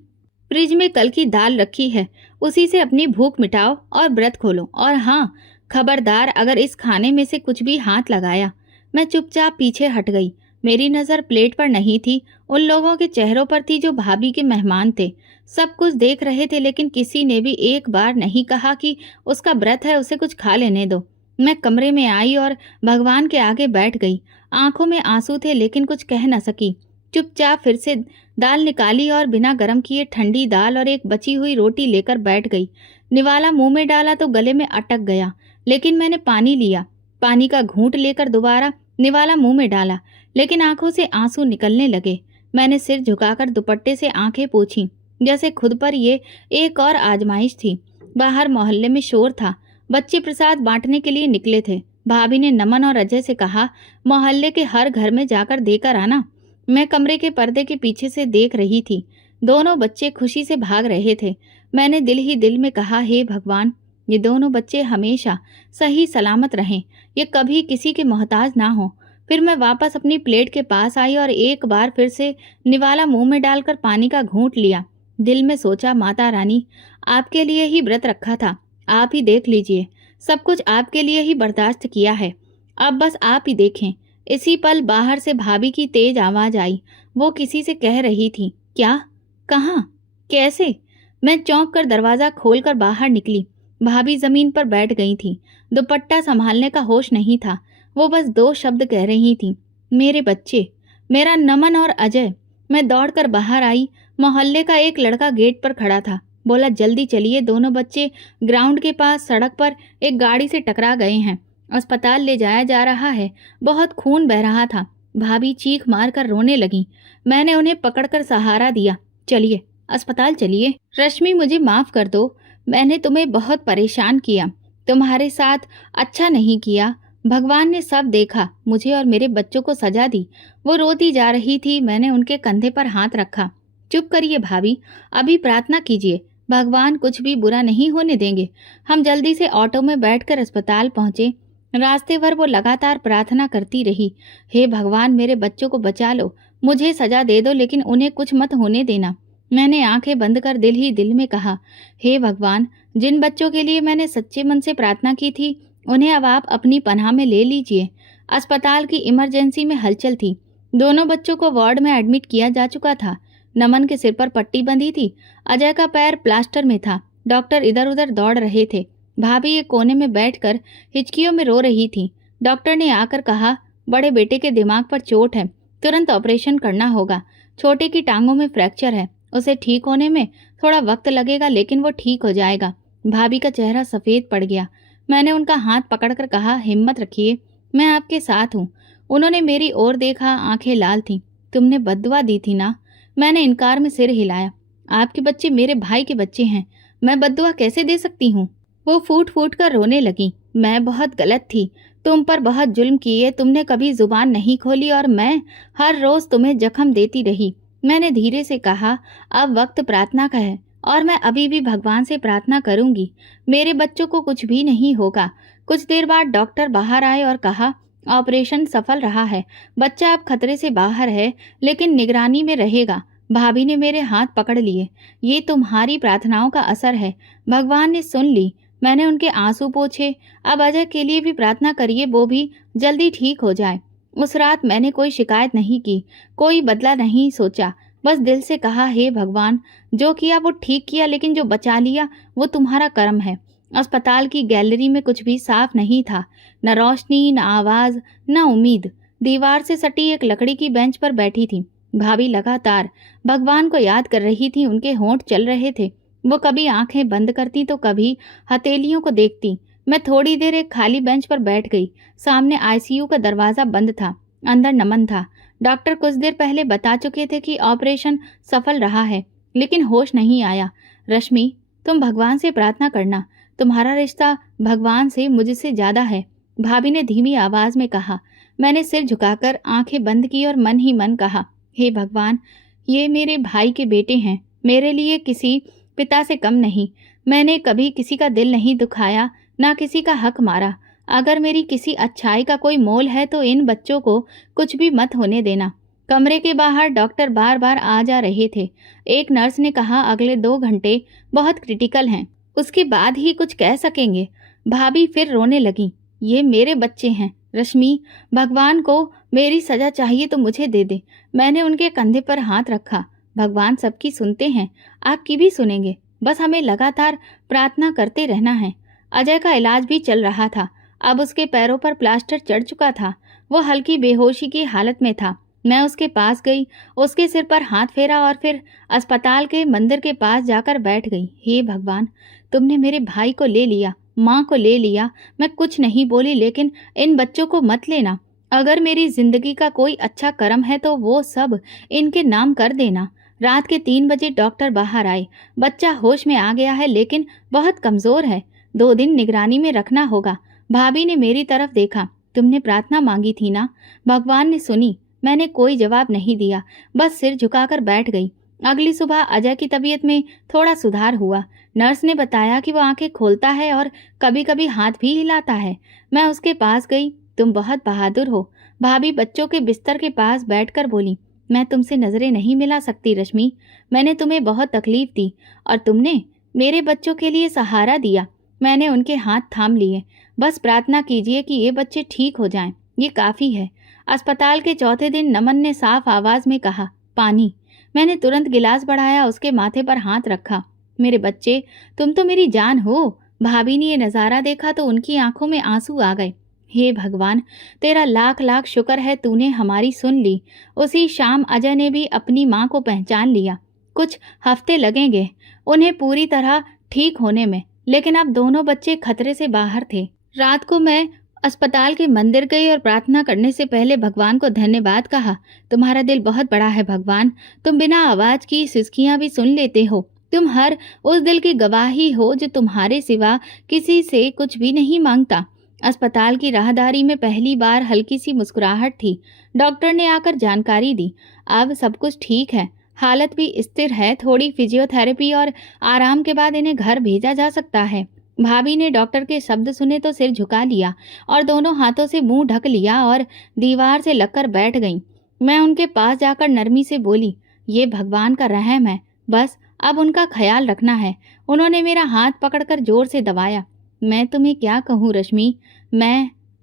फ्रिज में कल की दाल रखी है, उसी से अपनी भूख मिटाओ और व्रत खोलो। और हाँ, खबरदार अगर इस खाने में से कुछ भी हाथ लगाया। मैं चुपचाप पीछे हट गई। मेरी नज़र प्लेट पर नहीं थी, उन लोगों के चेहरों पर थी जो भाभी के मेहमान थे। सब कुछ देख रहे थे, लेकिन किसी ने भी एक बार नहीं कहा कि उसका व्रत है, उसे कुछ खा लेने दो। मैं कमरे में आई और भगवान के आगे बैठ गई। आंखों में आंसू थे, लेकिन कुछ कह न सकी। चुपचाप फिर से दाल निकाली और बिना गर्म किए ठंडी दाल और एक बची हुई रोटी लेकर बैठ गई। निवाला मुंह में डाला तो गले में अटक गया, लेकिन मैंने पानी लिया। पानी का घूंट लेकर दोबारा निवाला मुंह में डाला, लेकिन आंखों से आंसू निकलने लगे। मैंने सिर झुकाकर दुपट्टे से आंखें पोंछीं, जैसे खुद पर ये एक और आजमाइश थी। बाहर मोहल्ले में शोर था, बच्चे प्रसाद बांटने के लिए निकले थे। भाभी ने नमन और अजय से कहा, मोहल्ले के हर घर में जाकर देकर आना। मैं कमरे के पर्दे के पीछे से देख रही थी। दोनों बच्चे खुशी से भाग रहे थे। मैंने दिल ही दिल में कहा, हे भगवान, ये दोनों बच्चे हमेशा सही सलामत रहें, ये कभी किसी के मोहताज ना हो। फिर मैं वापस अपनी प्लेट के पास आई और एक बार फिर से निवाला मुंह में डालकर पानी का घूंट लिया। दिल में सोचा, माता रानी, आपके लिए ही व्रत रखा था, आप ही देख लीजिए, सब कुछ आपके लिए ही बर्दाश्त किया है, अब बस आप ही देखें। इसी पल बाहर से भाभी की तेज आवाज आई। वो किसी से कह रही थी, क्या, कहाँ, कैसे? मैं चौंक कर दरवाजा खोलकर बाहर निकली। भाभी जमीन पर बैठ गई थी, दुपट्टा संभालने का होश नहीं था। वो बस दो शब्द कह रही थी, मेरे बच्चे, मेरा नमन और अजय। मैं दौड़कर बाहर आई। मोहल्ले का एक लड़का गेट पर खड़ा था। बोला, जल्दी चलिए, दोनों बच्चे ग्राउंड के पास सड़क पर एक गाड़ी से टकरा गए हैं, अस्पताल ले जाया जा रहा है, बहुत खून बह रहा था। भाभी चीख मारकर रोने लगी। मैंने उन्हें पकड़कर सहारा दिया। चलिए, अस्पताल चलिए। रश्मि, मुझे माफ कर दो, मैंने तुम्हें बहुत परेशान किया, तुम्हारे साथ अच्छा नहीं किया। भगवान ने सब देखा, मुझे और मेरे बच्चों को सजा दी। वो रोती जा रही थी। मैंने उनके कंधे पर हाथ रखा। चुप करिए भाभी, अभी प्रार्थना कीजिए, भगवान कुछ भी बुरा नहीं होने देंगे। हम जल्दी से ऑटो में बैठकर अस्पताल पहुंचे। रास्ते भर वो लगातार प्रार्थना करती रही, हे भगवान, मेरे बच्चों को बचा लो, मुझे सजा दे दो, लेकिन उन्हें कुछ मत होने देना। मैंने आंखें बंद कर दिल ही दिल में कहा, हे भगवान, जिन बच्चों के लिए मैंने सच्चे मन से प्रार्थना की थी, उन्हें अब आप अपनी पनाह में ले लीजिए। अस्पताल की इमरजेंसी में हलचल थी। दोनों बच्चों को वार्ड में एडमिट किया जा चुका था। नमन के सिर पर पट्टी बंधी थी, अजय का पैर प्लास्टर में था। डॉक्टर इधर उधर दौड़ रहे थे। भाभी एक कोने में बैठकर हिचकियों में रो रही थी। डॉक्टर ने आकर कहा, बड़े बेटे के दिमाग पर चोट है, तुरंत ऑपरेशन करना होगा। छोटे की टांगों में फ्रैक्चर है, उसे ठीक होने में थोड़ा वक्त लगेगा, लेकिन वो ठीक हो जाएगा। भाभी का चेहरा सफ़ेद पड़ गया। मैंने उनका हाथ पकड़कर कहा, हिम्मत रखिए, मैं आपके साथ हूँ। उन्होंने मेरी ओर देखा, आंखें लाल थीं। तुमने बद्दुआ दी थी ना? मैंने इनकार में सिर हिलाया। आपके बच्चे मेरे भाई के बच्चे हैं, मैं बद्दुआ कैसे दे सकती हूँ? वो फूट फूट कर रोने लगी। मैं बहुत गलत थी, तुम पर बहुत जुल्म किए, तुमने कभी जुबान नहीं खोली और मैं हर रोज तुम्हें जख्म देती रही। मैंने धीरे से कहा, अब वक्त प्रार्थना का है और मैं अभी भी भगवान से प्रार्थना करूंगी, मेरे बच्चों को कुछ भी नहीं होगा। कुछ देर बाद डॉक्टर बाहर आए और कहा, ऑपरेशन सफल रहा है, बच्चा अब खतरे से बाहर है, लेकिन निगरानी में रहेगा। भाभी ने मेरे हाथ पकड़ लिए। ये तुम्हारी प्रार्थनाओं का असर है, भगवान ने सुन ली। मैंने उनके आंसू पोंछे। अब अजय के लिए भी प्रार्थना करिए, वो भी जल्दी ठीक हो जाए। उस रात मैंने कोई शिकायत नहीं की, कोई बदला नहीं सोचा, बस दिल से कहा, हे भगवान, जो किया वो ठीक किया, लेकिन जो बचा लिया वो तुम्हारा कर्म है। अस्पताल की गैलरी में कुछ भी साफ नहीं था, न रोशनी, न आवाज, न उम्मीद। दीवार से सटी एक लकड़ी की बेंच पर बैठी थी। भाभी लगातार भगवान को याद कर रही थी। उनके होंठ चल रहे थे। वो कभी आंखें बंद करती तो कभी हथेलियों को देखती। मैं थोड़ी देर एक खाली बेंच पर बैठ गई। सामने आईसीयू का दरवाजा बंद था, अंदर नमन था। डॉक्टर कुछ देर पहले बता चुके थे कि ऑपरेशन सफल रहा है। लेकिन होश नहीं आया। रश्मि, तुम भगवान से प्रार्थना करना, तुम्हारा रिश्ता भगवान से मुझसे ज्यादा है, भाभी ने धीमी आवाज में कहा। मैंने सिर झुकाकर आंखें बंद की और मन ही मन कहा, हे भगवान, ये मेरे भाई के बेटे हैं, मेरे लिए किसी पिता से कम नहीं। मैंने कभी किसी का दिल नहीं दुखाया, ना किसी का हक मारा। अगर मेरी किसी अच्छाई का कोई मोल है तो इन बच्चों को कुछ भी मत होने देना। कमरे के बाहर डॉक्टर बार बार आ जा रहे थे। एक नर्स ने कहा, अगले 2 घंटे बहुत क्रिटिकल हैं, उसके बाद ही कुछ कह सकेंगे। भाभी फिर रोने लगी। ये मेरे बच्चे हैं रश्मि, भगवान को मेरी सजा चाहिए तो मुझे दे दे। मैंने उनके कंधे पर हाथ रखा। भगवान सबकी सुनते हैं, आपकी भी सुनेंगे, बस हमें लगातार प्रार्थना करते रहना है। अजय का इलाज भी चल रहा था। अब उसके पैरों पर प्लास्टर चढ़ चुका था। वो हल्की बेहोशी की हालत में था। मैं उसके पास गई, उसके सिर पर हाथ फेरा और फिर अस्पताल के मंदिर के पास जाकर बैठ गई। हे भगवान, तुमने मेरे भाई को ले लिया, माँ को ले लिया। मैं कुछ नहीं बोली, लेकिन इन बच्चों को मत लेना। अगर मेरी जिंदगी का कोई अच्छा कर्म है तो वो सब इनके नाम कर देना। रात के 3 बजे डॉक्टर बाहर आए। बच्चा होश में आ गया है, लेकिन बहुत कमजोर है। 2 दिन निगरानी में रखना होगा। भाभी ने मेरी तरफ देखा। तुमने प्रार्थना मांगी थी ना, भगवान ने सुनी। मैंने कोई जवाब नहीं दिया, बस सिर झुकाकर बैठ गई। अगली सुबह अजय की तबीयत में थोड़ा सुधार हुआ। नर्स ने बताया कि वो आंखें खोलता है और कभी कभी हाथ भी हिलाता है। मैं उसके पास गई। तुम बहुत बहादुर हो, भाभी बच्चों के बिस्तर के पास बैठकर बोली। मैं तुमसे नजरें नहीं मिला सकती रश्मि, मैंने तुम्हें बहुत तकलीफ दी और तुमने मेरे बच्चों के लिए सहारा दिया। मैंने उनके हाथ थाम लिए। बस प्रार्थना कीजिए कि ये बच्चे ठीक हो जाएं, ये काफी है। अस्पताल के चौथे दिन नमन ने साफ आवाज में कहा, पानी। मैंने तुरंत गिलास बढ़ाया, उसके माथे पर हाथ रखा। मेरे बच्चे, तुम तो मेरी जान हो। भाभी ने ये नजारा देखा तो उनकी आंखों में आंसू आ गए। हे भगवान, तेरा लाख लाख शुक्र है, तूने हमारी सुन ली। उसी शाम अजय ने भी अपनी माँ को पहचान लिया। कुछ हफ्ते लगेंगे उन्हें पूरी तरह ठीक होने में, लेकिन अब दोनों बच्चे खतरे से बाहर थे। रात को मैं अस्पताल के मंदिर गई और प्रार्थना करने से पहले भगवान को धन्यवाद कहा। तुम्हारा दिल बहुत बड़ा है भगवान, तुम बिना आवाज की सिसकियां भी सुन लेते हो। तुम हर उस दिल की गवाही हो जो तुम्हारे सिवा किसी से कुछ भी नहीं मांगता। अस्पताल की राहदारी में पहली बार हल्की सी मुस्कुराहट थी। डॉक्टर ने आकर जानकारी दी, अब सब कुछ ठीक है, हालत भी स्थिर है। थोड़ी फिजियोथेरेपी और आराम के बाद इन्हें घर भेजा जा सकता है। भाभी ने डॉक्टर के शब्द सुने तो सिर झुका लिया और दोनों हाथों से मुंह ढक लिया और दीवार से लगकर बैठ गईं। मैं उनके पास जाकर नरमी से बोली, ये भगवान का रहम है, बस अब उनका ख्याल रखना है। उन्होंने मेरा हाथ पकड़कर जोर से दबाया। मैं तुम्हें क्या कहूँ रश्मि,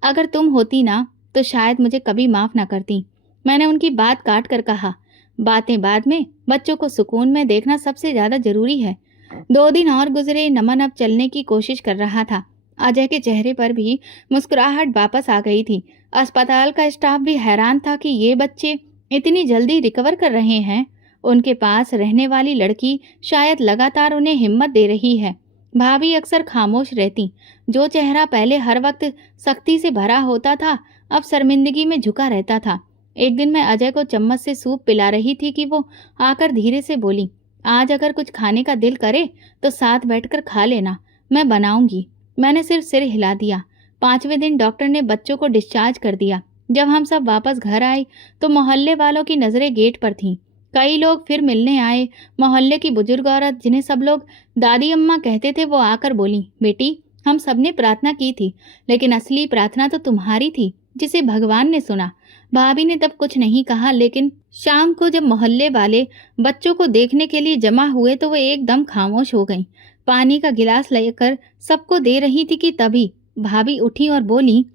अगर तुम होती ना तो शायद मुझे कभी माफ ना करती। मैंने उनकी बात काट कर कहा, बातें बाद में, बच्चों को सुकून में देखना सबसे ज्यादा जरूरी है। 2 दिन और गुजरे। नमन अब चलने की कोशिश कर रहा था। अजय के चेहरे पर भी मुस्कुराहट वापस आ गई थी। अस्पताल का स्टाफ भी हैरान था कि ये बच्चे इतनी जल्दी रिकवर कर रहे हैं। उनके पास रहने वाली लड़की शायद लगातार उन्हें हिम्मत दे रही है। भाभी अक्सर खामोश रहती। जो चेहरा पहले हर वक्त सख्ती से भरा होता था, अब शर्मिंदगी में झुका रहता था। एक दिन मैं अजय को चम्मच से सूप पिला रही थी कि वो आकर धीरे से बोली, आज अगर कुछ खाने का दिल करे तो साथ बैठकर खा लेना, मैं बनाऊंगी। मैंने सिर्फ सिर हिला दिया। 5वें दिन डॉक्टर ने बच्चों को डिस्चार्ज कर दिया। जब हम सब वापस घर आए तो मोहल्ले वालों की नजरें गेट पर थीं। कई लोग फिर मिलने आए। मोहल्ले की बुजुर्ग औरत, जिन्हें सब लोग दादी अम्मा कहते थे, वो आकर बोली, बेटी, हम सबने प्रार्थना की थी, लेकिन असली प्रार्थना तो तुम्हारी थी, जिसे भगवान ने सुना। भाभी ने तब कुछ नहीं कहा, लेकिन शाम को जब मोहल्ले वाले बच्चों को देखने के लिए जमा हुए तो वो एकदम खामोश हो गईं। पानी का गिलास लेकर सबको दे रही थी कि तभी भाभी उठी और बोली,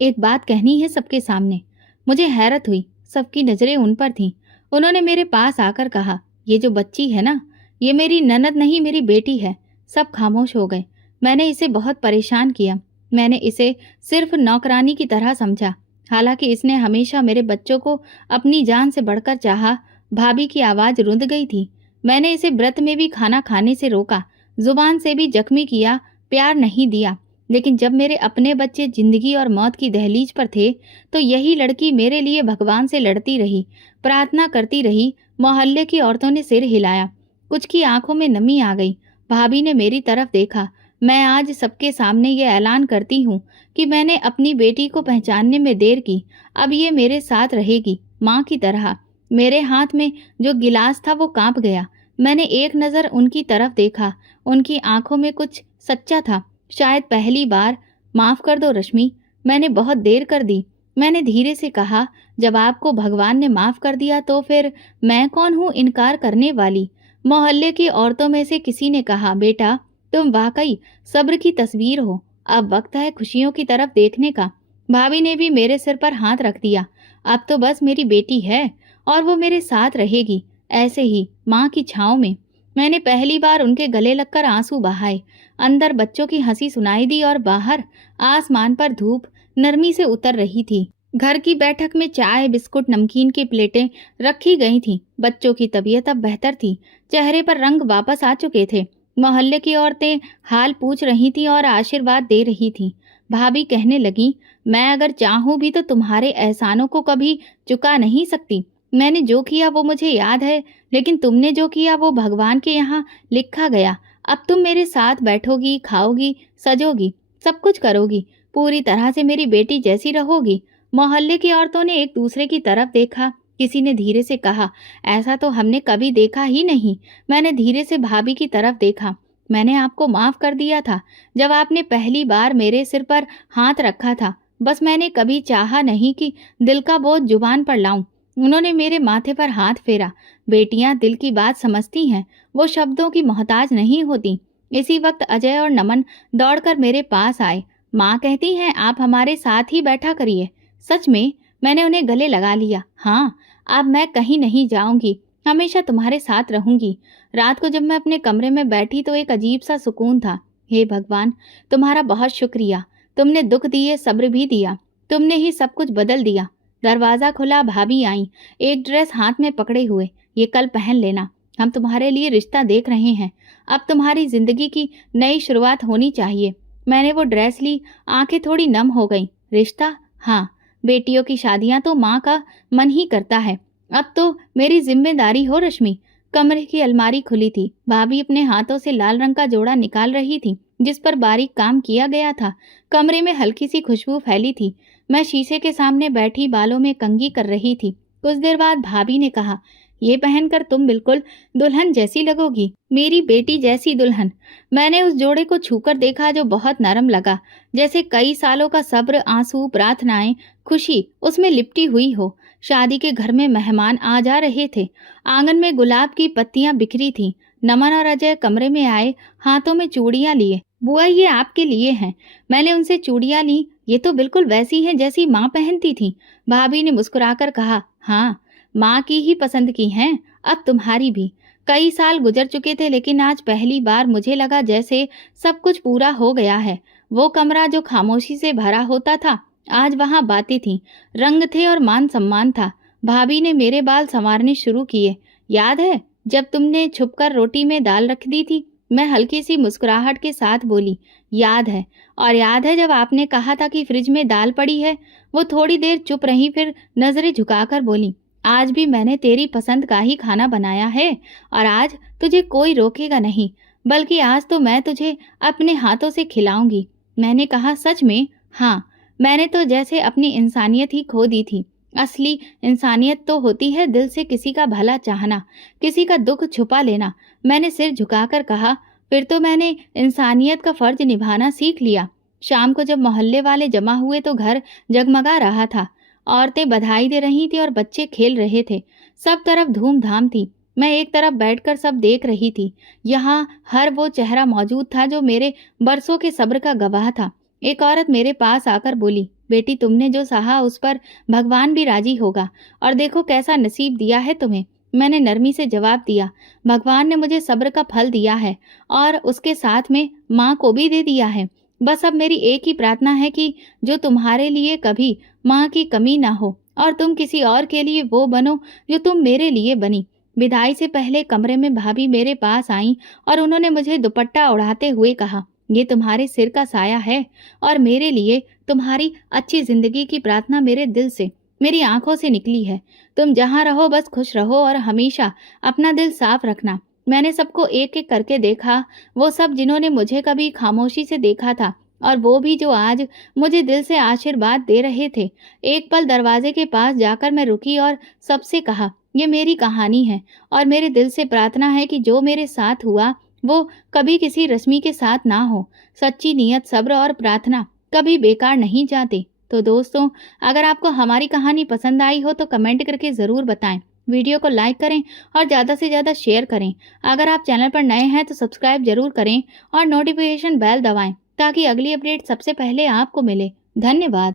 एक बात कहनी है सबके सामने। मुझे हैरत हुई, सबकी नजरें उन पर थीं। उन्होंने मेरे पास आकर कहा, ये जो बच्ची है ना, ये मेरी ननद नहीं, मेरी बेटी है। सब खामोश हो गए। मैंने इसे बहुत परेशान किया। मैंने इसे सिर्फ नौकरानी की तरह समझा, हालांकि इसने हमेशा मेरे बच्चों को अपनी जान से बढ़कर चाहा। भाभी की आवाज रुंध गई थी। मैंने इसे व्रत में भी खाना खाने से रोका, जुबान से भी जख्मी किया, प्यार नहीं दिया। लेकिन जब मेरे अपने बच्चे जिंदगी और मौत की दहलीज पर थे तो यही लड़की मेरे लिए भगवान से लड़ती रही, प्रार्थना करती रही। मोहल्ले की औरतों ने सिर हिलाया। कुछ की आंखों में नमी आ गई। भाभी ने मेरी तरफ देखा। मैं आज सबके सामने ये ऐलान करती हूँ कि मैंने अपनी बेटी को पहचानने में देर की। अब ये मेरे साथ रहेगी, माँ की तरह। मेरे हाथ में जो गिलास था वो कांप गया। मैंने एक नज़र उनकी तरफ देखा। उनकी आंखों में कुछ सच्चा था, शायद पहली बार। माफ़ कर दो रश्मि, मैंने बहुत देर कर दी। मैंने धीरे से कहा, जब आपको भगवान ने माफ़ कर दिया तो फिर मैं कौन हूँ इनकार करने वाली। मोहल्ले की औरतों में से किसी ने कहा, बेटा तुम वाकई सब्र की तस्वीर हो। अब वक्त है खुशियों की तरफ देखने का। भाभी ने भी मेरे सिर पर हाथ रख दिया। अब तो बस मेरी बेटी है और वो मेरे साथ रहेगी, ऐसे ही माँ की छाँव में। मैंने पहली बार उनके गले लगकर आंसू बहाए। अंदर बच्चों की हंसी सुनाई दी और बाहर आसमान पर धूप नरमी से उतर रही थी। घर की बैठक में चाय, बिस्कुट, नमकीन की प्लेटें रखी गई थीं। बच्चों की तबीयत अब बेहतर थी। चेहरे पर रंग वापस आ चुके थे। मोहल्ले की औरतें हाल पूछ रही थीं और आशीर्वाद दे रही थीं। भाभी कहने लगी, मैं अगर चाहूं भी तो तुम्हारे एहसानों को कभी चुका नहीं सकती। मैंने जो किया वो मुझे याद है, लेकिन तुमने जो किया वो भगवान के यहाँ लिखा गया। अब तुम मेरे साथ बैठोगी, खाओगी, सजोगी, सब कुछ करोगी, पूरी तरह से मेरी बेटी जैसी रहोगी। मोहल्ले की औरतों ने एक दूसरे की तरफ देखा। किसी ने धीरे से कहा, ऐसा तो हमने कभी देखा ही नहीं। मैंने धीरे से भाभी की तरफ देखा। मैंने आपको माफ कर दिया था जब आपने पहली बार मेरे सिर पर हाथ रखा था। बस मैंने कभी चाहा नहीं कि दिल का बोझ जुबान पर लाऊं। उन्होंने मेरे माथे पर हाथ फेरा। बेटियां दिल की बात समझती हैं, वो शब्दों की मोहताज नहीं होती। इसी वक्त अजय और नमन दौड़कर मेरे पास आए। माँ कहती हैं आप हमारे साथ ही बैठा करिए। सच में मैंने उन्हें गले लगा लिया। हाँ, अब मैं कहीं नहीं जाऊंगी, हमेशा तुम्हारे साथ रहूंगी। रात को जब मैं अपने कमरे में बैठी तो एक अजीब सा सुकून था। हे भगवान, तुम्हारा बहुत शुक्रिया। तुमने दुख दिए, सब्र भी दिया। तुमने ही सब कुछ बदल दिया। दरवाजा खुला, भाभी आई, एक ड्रेस हाथ में पकड़े हुए। ये कल पहन लेना, हम तुम्हारे लिए रिश्ता देख रहे हैं। अब तुम्हारी जिंदगी की नई शुरुआत होनी चाहिए। मैंने वो ड्रेस ली, आंखें थोड़ी नम हो गईं। रिश्ता? हाँ, बेटियों की शादियां तो माँ का मन ही करता है। अब तो मेरी जिम्मेदारी हो रश्मि। कमरे की अलमारी खुली थी। भाभी अपने हाथों से लाल रंग का जोड़ा निकाल रही थी, जिस पर बारीक काम किया गया था। कमरे में हल्की सी खुशबू फैली थी। मैं शीशे के सामने बैठी बालों में कंघी कर रही थी। कुछ देर बाद भाभी ने कहा, ये पहनकर तुम बिल्कुल दुल्हन जैसी लगोगी, मेरी बेटी जैसी दुल्हन। मैंने उस जोड़े को छूकर देखा जो बहुत नरम लगा, जैसे कई सालों का सब्र, आंसू, प्रार्थनाएं, खुशी उसमें लिपटी हुई हो। शादी के घर में मेहमान आ जा रहे थे। आंगन में गुलाब की पत्तियां बिखरी थीं। नमन और अजय कमरे में आए, हाथों में चूड़ियां लिए। बुआ, ये आपके लिए हैं। मैंने उनसे चूड़ियां ली। ये तो बिल्कुल वैसी हैं जैसी माँ पहनती थी। भाभी ने मुस्कुराकर कहा, हाँ, माँ की ही पसंद की हैं, अब तुम्हारी भी। कई साल गुजर चुके थे, लेकिन आज पहली बार मुझे लगा जैसे सब कुछ पूरा हो गया है। वो कमरा जो खामोशी से भरा होता था, आज वहां बातें थीं, रंग थे और मान सम्मान था। भाभी ने मेरे बाल संवारने शुरू किए। याद है जब तुमने छुपकर रोटी में दाल रख दी थी? मैं हल्की सी मुस्कुराहट के साथ बोली, याद है। और याद है जब आपने कहा था कि फ्रिज में दाल पड़ी है? वो थोड़ी देर चुप रही, फिर नजरें झुकाकर बोली, आज भी मैंने तेरी पसंद का ही खाना बनाया है और आज तुझे कोई रोकेगा नहीं, बल्कि आज तो मैं तुझे अपने हाथों से खिलाऊंगी। मैंने कहा, सच में? हाँ, मैंने तो जैसे अपनी इंसानियत ही खो दी थी। असली इंसानियत तो होती है दिल से किसी का भला चाहना, किसी का दुख छुपा लेना। मैंने सिर झुकाकर कहा, फिर तो मैंने इंसानियत का फर्ज निभाना सीख लिया। शाम को जब मोहल्ले वाले जमा हुए तो घर जगमगा रहा था। औरतें बधाई दे रही थी और बच्चे खेल रहे थे। सब तरफ धूमधाम थी। मैं एक तरफ बैठकर सब देख रही थी। यहाँ हर वो चेहरा मौजूद था जो मेरे बरसों के सब्र का गवाह था। एक औरत मेरे पास आकर बोली, बेटी, तुमने जो सहा उस पर भगवान भी राजी होगा, और देखो कैसा नसीब दिया है तुम्हें। मैंने नरमी से जवाब दिया, भगवान ने मुझे सब्र का फल दिया है और उसके साथ में माँ को भी दे दिया है। बस अब मेरी एक ही प्रार्थना है कि जो तुम्हारे लिए कभी माँ की कमी ना हो और तुम किसी और के लिए वो बनो जो तुम मेरे लिए बनी। विदाई से पहले कमरे में भाभी मेरे पास आईं और उन्होंने मुझे दुपट्टा ओढ़ाते हुए कहा, ये तुम्हारे सिर का साया है और मेरे लिए तुम्हारी अच्छी जिंदगी की प्रार्थना मेरे दिल से, मेरी आंखों से निकली है। तुम जहाँ रहो बस खुश रहो और हमेशा अपना दिल साफ रखना। मैंने सबको एक-एक करके देखा, वो सब जिन्होंने मुझे कभी खामोशी से देखा था और वो भी जो आज मुझे दिल से आशीर्वाद दे रहे थे। एक पल दरवाजे के पास जाकर मैं रुकी और सबसे कहा, ये मेरी कहानी है और मेरे दिल से प्रार्थना है कि जो मेरे साथ हुआ, वो कभी किसी रश्मि के साथ ना हो। सच्ची नीयत, सब्र और प्रार्थना कभी बेकार नहीं जाती। तो दोस्तों, अगर आपको हमारी कहानी पसंद आई हो तो कमेंट करके ज़रूर बताएं। वीडियो को लाइक करें और ज़्यादा से ज़्यादा शेयर करें। अगर आप चैनल पर नए हैं तो सब्सक्राइब ज़रूर करें और नोटिफिकेशन बेल दबाएं ताकि अगली अपडेट सबसे पहले आपको मिले। धन्यवाद।